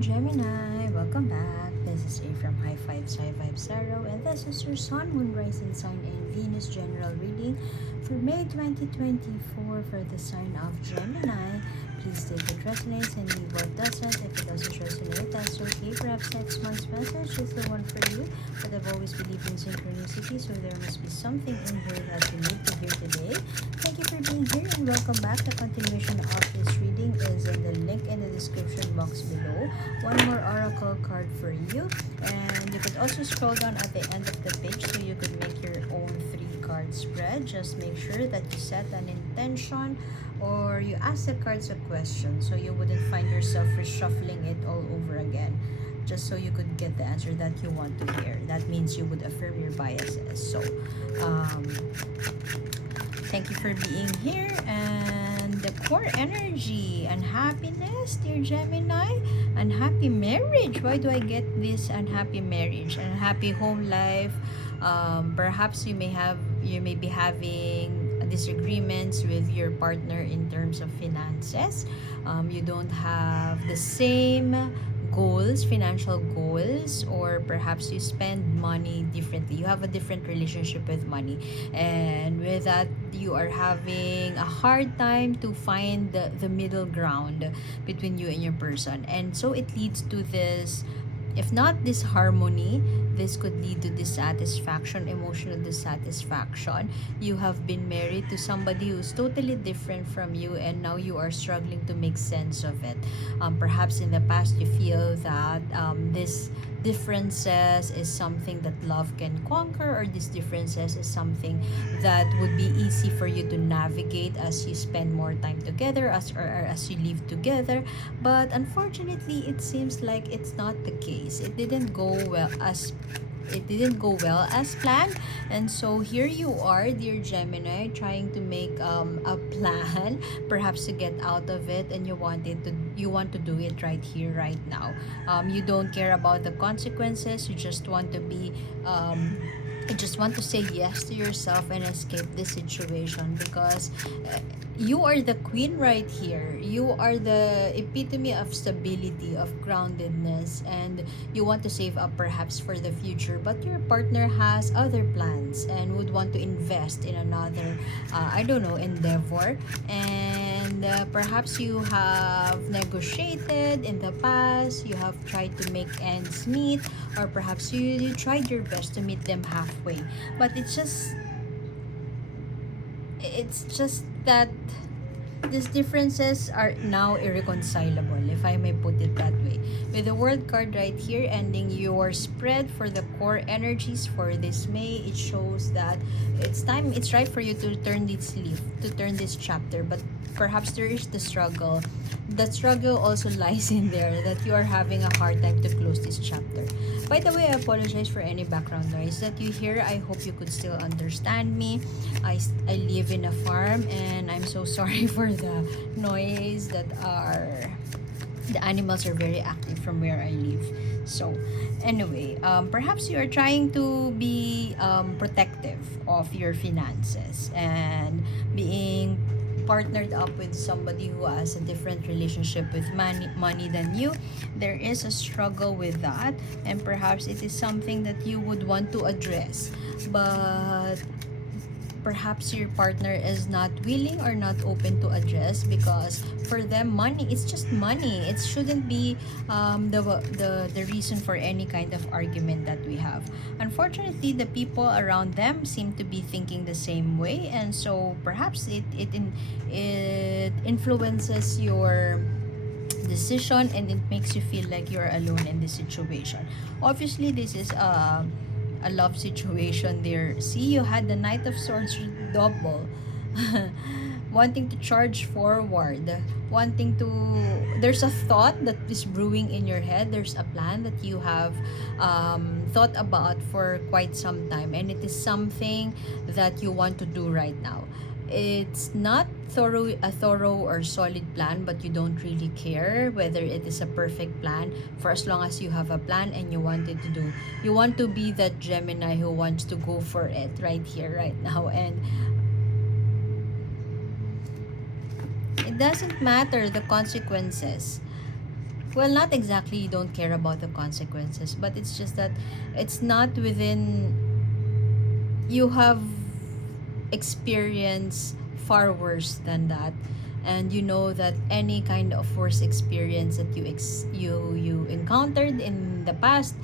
Gemini, welcome back. This is A from High Five Sci Vibe Sarah, and this is your Sun, Moon, Rising Sign, and Venus general reading for May 2024 for the sign of Gemini. Please take what resonates and leave what doesn't. If it doesn't resonate, that's okay. Perhaps next month's message is the one for you. But I've always believed in synchronicity, so there must be something in here that you need to hear today. Thank you for being here and welcome back. The continuation of this reading is in the link in the description box below. One more oracle card for you, and you could also scroll down at the end of the page so you could make your own 3-card spread. Just make sure that you set an intention or you ask the cards a question so you wouldn't find yourself reshuffling it all over again, just so you could get the answer that you want to hear. That means you would affirm your biases. So thank you for being here. And the core energy, unhappiness, dear Gemini, unhappy marriage. Why do I get this unhappy marriage? Unhappy home life. Perhaps you may be having disagreements with your partner in terms of finances. You don't have the same goals, financial goals, or perhaps you spend money differently. You have a different relationship with money, and with that you are having a hard time to find the middle ground between you and your person, and so it leads to this, if not disharmony, this could lead to dissatisfaction, emotional dissatisfaction. You have been married to somebody who's totally different from you, and now you are struggling to make sense of it. Perhaps in the past you feel that this differences is something that love can conquer, or these differences is something that would be easy for you to navigate as you spend more time together, as you live together. But unfortunately, it seems like it's not the case. It didn't go well as planned, and so here you are, dear Gemini, trying to make a plan, perhaps to get out of it, and you want to do it right here, right now. You don't care about the consequences. You just want to be you just want to say yes to yourself and escape this situation, because you are the queen right here. You are the epitome of stability, of groundedness, and you want to save up perhaps for the future, but your partner has other plans and would want to invest in another endeavor. And perhaps you have negotiated in the past, you have tried to make ends meet, or perhaps you tried your best to meet them halfway, but it's just that these differences are now irreconcilable, if I may put it that way. With the World card right here ending your spread for the core energies for this May, it shows that it's right for you to turn this leaf, to turn this chapter. But perhaps there is the struggle. The struggle also lies in there, that you are having a hard time to close this chapter. By the way, I apologize for any background noise that you hear. I hope you could still understand me. I live in a farm, and I'm so sorry for the noise that the animals are very active from where I live. So anyway, perhaps you are trying to be protective of your finances, and being partnered up with somebody who has a different relationship with money than you. There is a struggle with that, and perhaps it is something that you would want to address, but perhaps your partner is not willing or not open to address, because for them money is just money. It shouldn't be the reason for any kind of argument that we have. Unfortunately, the people around them seem to be thinking the same way, and so perhaps it influences your decision, and it makes you feel like you're alone in this situation. Obviously, this is a love situation there. See, you had the Knight of Swords double. Wanting to charge forward, there's a thought that is brewing in your head. There's a plan that you have thought about for quite some time, and it is something that you want to do right now. It's not a thorough or solid plan, but you don't really care whether it is a perfect plan, for as long as you have a plan and you want to be that Gemini who wants to go for it right here, right now. And it doesn't matter the consequences. Well, not exactly you don't care about the consequences, but it's just that it's not within, you have experience far worse than that, and you know that any kind of worst experience that you encountered in the past,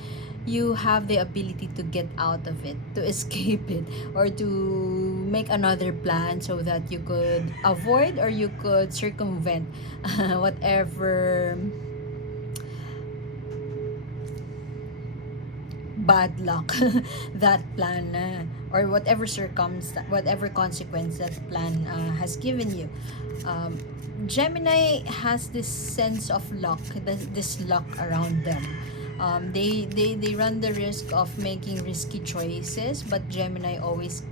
you have the ability to get out of it, to escape it, or to make another plan so that you could avoid or you could circumvent whatever bad luck that plan or whatever consequence that plan has given you. um, Gemini has this sense of luck, this luck around them. They run the risk of making risky choices, but Gemini always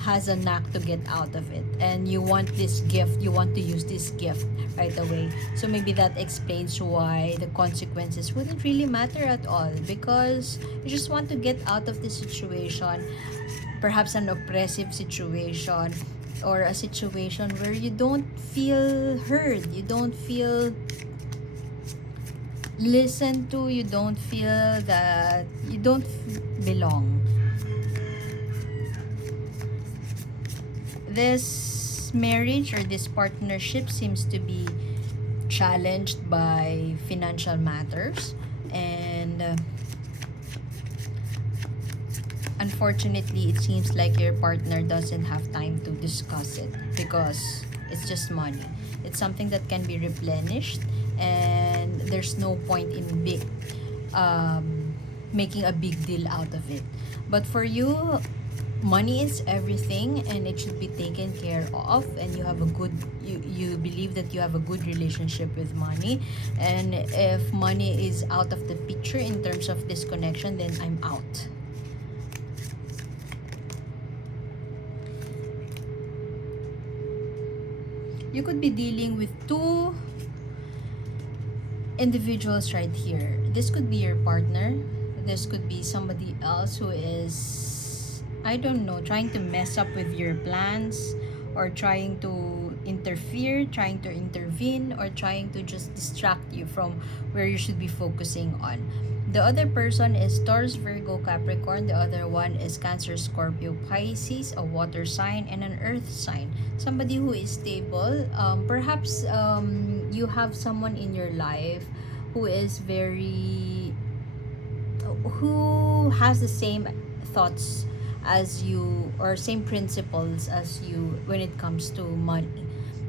has a knack to get out of it, and you want this gift, you want to use this gift right away. So maybe that explains why the consequences wouldn't really matter at all, because you just want to get out of the situation, perhaps an oppressive situation, or a situation where you don't feel heard, you don't feel listened to, you don't feel that you don't belong. This marriage or this partnership seems to be challenged by financial matters, and unfortunately it seems like your partner doesn't have time to discuss it, because it's just money. It's something that can be replenished, and there's no point in making a big deal out of it. But for you, money is everything, and it should be taken care of, and you have a good, you believe that you have a good relationship with money. And if money is out of the picture in terms of this connection, then I'm out. You could be dealing with two individuals right here. This could be your partner, this could be somebody else who is, I don't know, trying to mess up with your plans, or trying to interfere, trying to intervene, or trying to just distract you from where you should be focusing on. The other person is Taurus, Virgo, Capricorn. The other one is Cancer, Scorpio, Pisces, a water sign, and an earth sign. Somebody who is stable. Perhaps you have someone in your life who is who has the same thoughts as you, or same principles as you when it comes to money.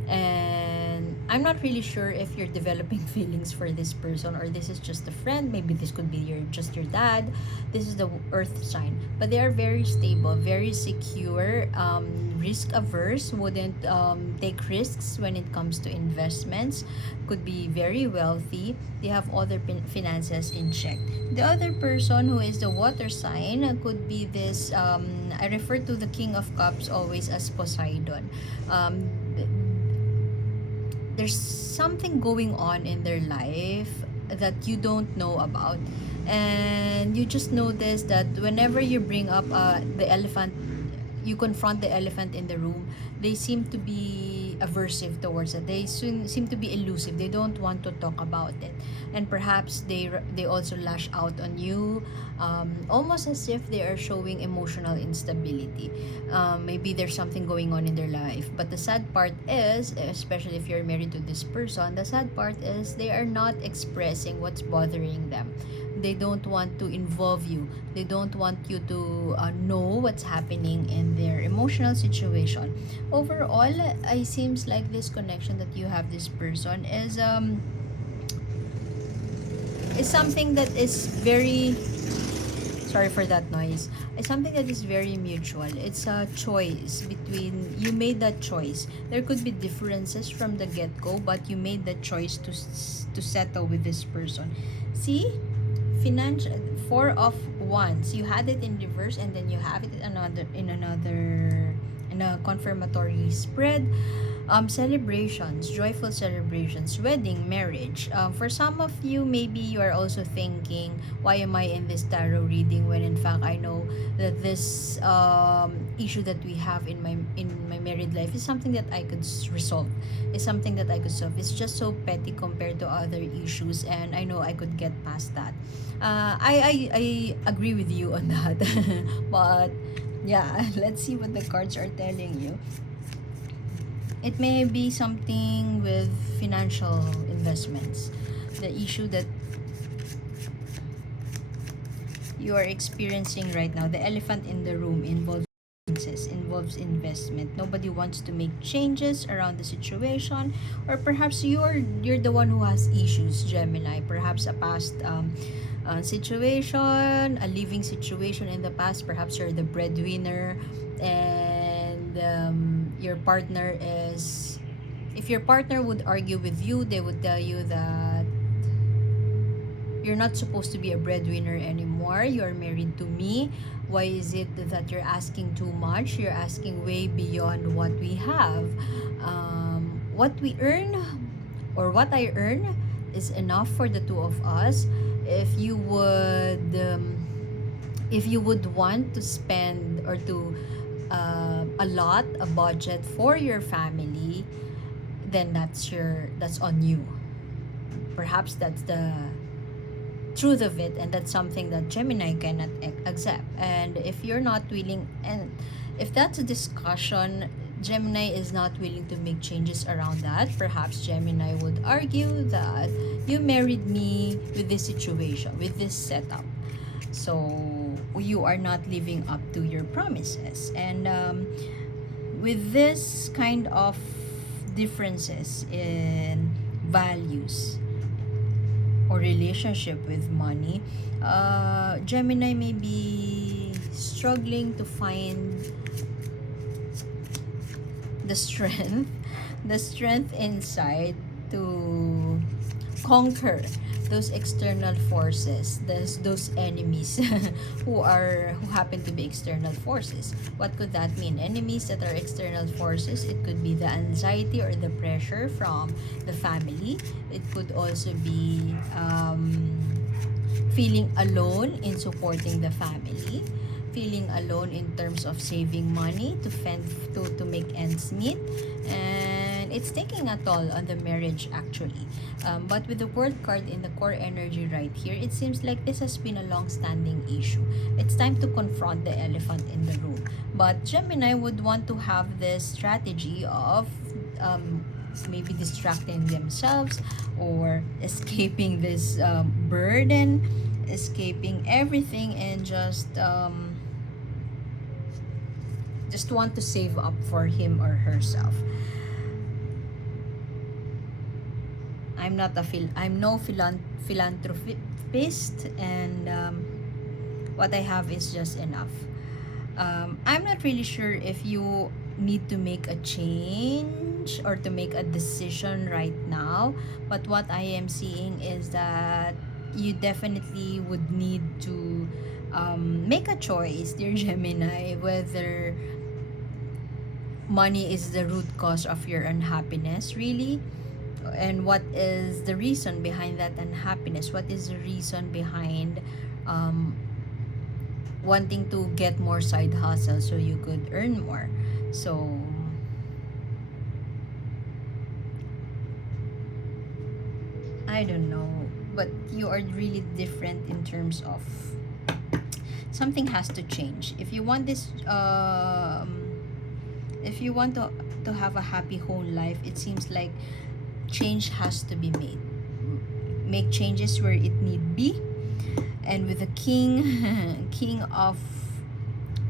And I'm not really sure if you're developing feelings for this person, or this is just a friend. Maybe this could be your dad. This is the earth sign, but they are very stable, very secure, risk averse, wouldn't take risks when it comes to investments, could be very wealthy. They have all their finances in check. The other person, who is the water sign, could be this, I refer to the King of Cups always as Poseidon. There's something going on in their life that you don't know about, and you just notice that whenever you bring up the elephant, you confront the elephant in the room, they seem to be aversive towards it. They seem to be elusive. They don't want to talk about it, and perhaps they also lash out on you, almost as if they are showing emotional instability. Maybe there's something going on in their life. But the sad part is, especially if you're married to this person, the sad part is they are not expressing what's bothering them. They don't want to involve you. They don't want you to know what's happening in their emotional situation. Overall, it seems like this connection that you have this person is something that is very, sorry for that noise. It's something that is very mutual. It's a choice between, you made that choice. There could be differences from the get-go, but you made that choice to settle with this person. See? Financial, Four of Wands. You had it in reverse, and then you have it in a confirmatory spread. Celebrations, joyful celebrations, wedding, marriage. For some of you, maybe you are also thinking, why am I in this tarot reading when in fact I know that this issue that we have in my married life is something that I could resolve. Is something that I could solve. It's just so petty compared to other issues, and I know I could get past that. I agree with you on that, but yeah, let's see what the cards are telling you. It may be something with financial investments. The issue that you are experiencing right now, the elephant in the room, involves investment. Nobody wants to make changes around the situation, or perhaps you're the one who has issues, Gemini. Perhaps a past situation, a living situation in the past. Perhaps you're the breadwinner, and your partner is. If your partner would argue with you, they would tell you that you're not supposed to be a breadwinner anymore. You're married to me. Why is it that you're asking too much? You're asking way beyond what we have. What we earn, or what I earn, is enough for the two of us. If you would, want to spend or to allot a budget for your family, then that's on you. Perhaps that's the truth of it, and that's something that Gemini cannot accept. And if you're not willing, and if that's a discussion, Gemini is not willing to make changes around that, perhaps Gemini would argue that you married me with this situation, with this setup, so you are not living up to your promises. And with this kind of differences in values or relationship with money, Gemini may be struggling to find the strength, the strength inside to conquer those external forces, those enemies who happen to be external forces. What could that mean? Enemies that are external forces, it could be the anxiety or the pressure from the family. It could also be feeling alone in supporting the family, feeling alone in terms of saving money to make ends meet, and it's taking a toll on the marriage actually. But with the World card in the core energy right here, it seems like this has been a long-standing issue. It's time to confront the elephant in the room. But Gemini would want to have this strategy of maybe distracting themselves or escaping this burden, escaping everything, and just want to save up for him or herself. I'm no philanthropist, and what I have is just enough. I'm not really sure if you need to make a change or to make a decision right now, but what I am seeing is that you definitely would need to make a choice, dear Gemini, whether money is the root cause of your unhappiness, really, and what is the reason behind that unhappiness. What is the reason behind wanting to get more side hustle so you could earn more? So I don't know, but you are really different in terms of something has to change if you want this. If you want to have a happy home life, it seems like change has to be made. Make changes where it need be. And with the king of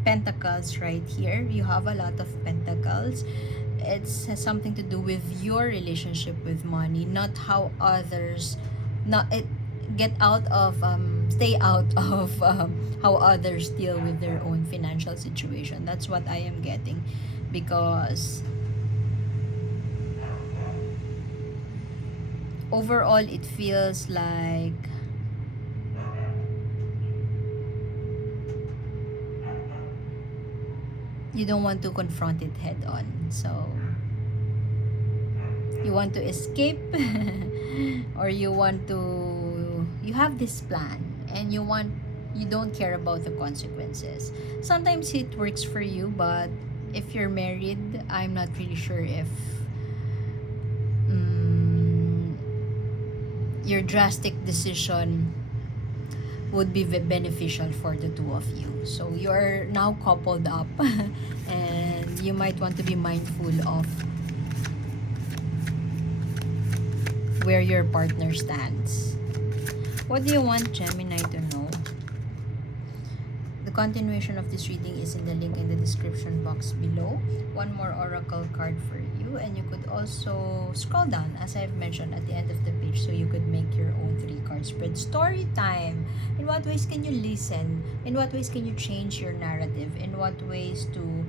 pentacles right here, you have a lot of pentacles. It has something to do with your relationship with money, not how others, not it get out of stay out of how others deal with their own financial situation. That's what I am getting, because overall it feels like you don't want to confront it head on. So You want to escape or you have this plan and you don't care about the consequences. Sometimes it works for you, but if you're married, I'm not really sure if mm, your drastic decision would be beneficial for the two of you. So you're now coupled up and you might want to be mindful of where your partner stands. What do you want Gemini to know? The continuation of this reading is in the link in the description box below. One more oracle card for you, and you could also scroll down as I've mentioned at the end of the page so you could make your own 3-card spread. Story time. In what ways can you listen? In what ways can you change your narrative? In what ways to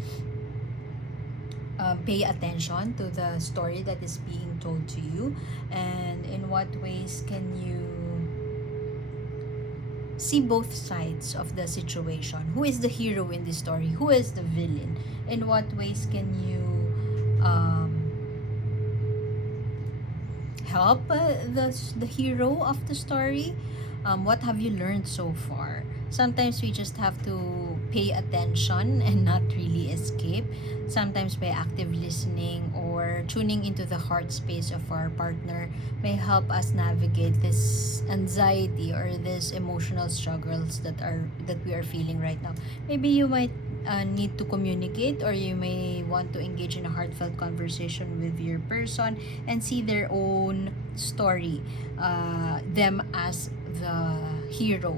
pay attention to the story that is being told to you? And in what ways can you see both sides of the situation? Who is the hero in this story? Who is the villain? In what ways can you help the hero of the story? What have you learned so far? Sometimes we just have to pay attention and not really escape. Sometimes by active listening or tuning into the heart space of our partner may help us navigate this anxiety or this emotional struggles that we are feeling right now. Maybe you might need to communicate, or you may want to engage in a heartfelt conversation with your person and see their own story, them as the hero,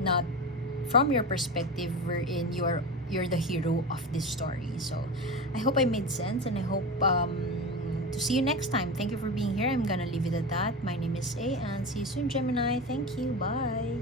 not from your perspective wherein you're the hero of this story. So I hope I made sense, and I hope to see you next time. Thank you for being here. I'm gonna leave it at that. My name is A, and see you soon, Gemini. Thank you. Bye.